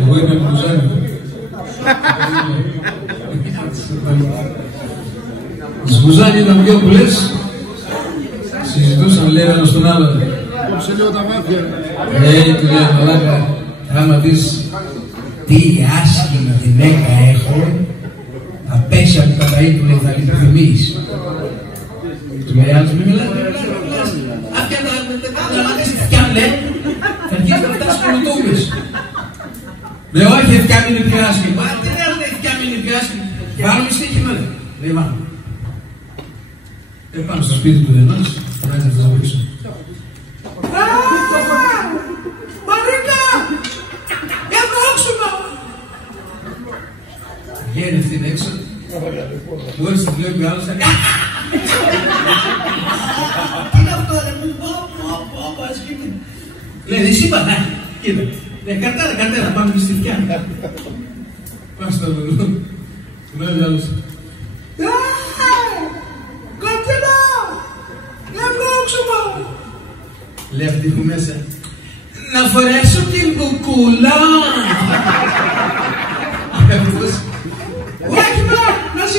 Εγώ είμαι από το Ζάνι. Σβουζάνι ήταν δυο που λες. Συζητούσαν λέει ένας στον άλλον. Κόψε λίγο τα μάτια. Του λέει μαλάκα, άμα δεις τι άσχημη γυναίκα έχω, θα πέσει από τα ταΐ του λέει, θα λυπηθυμείς. Του λέει άλλος, μη μιλάς, μη μιλάς. Άπια να μάθεις φτιάν λέει, θα αρχίσεις να φτάσεις κολοτούμπες. Λέει όχι, φτιάν είναι πιο άσχημη. Μα δεν έρχεται φτιάν είναι πιο άσχημη. Βάλουμε στοίχημα λέει. Λέει μάλλον. Πάνω στο σπίτι του ενός, θα έρθει να πίσω. Μαρίκα! Ευρώξουμα! Βγαίνει αυτήν έξω. Μόλις τη βλέπει ο άλλος, τι είναι αυτό ρε μου, λέει, δεν είπα, κοίτα. Λέει, καρτέρα, πάμε και στη φτιά. Πάμε στο λουλού. Του λέει ο άλλος. Καρτέρα! Ευρώξουμα! Λέει αυτή που μέσα. Να φορέσω την κουκούλα! Όχι μα, να σε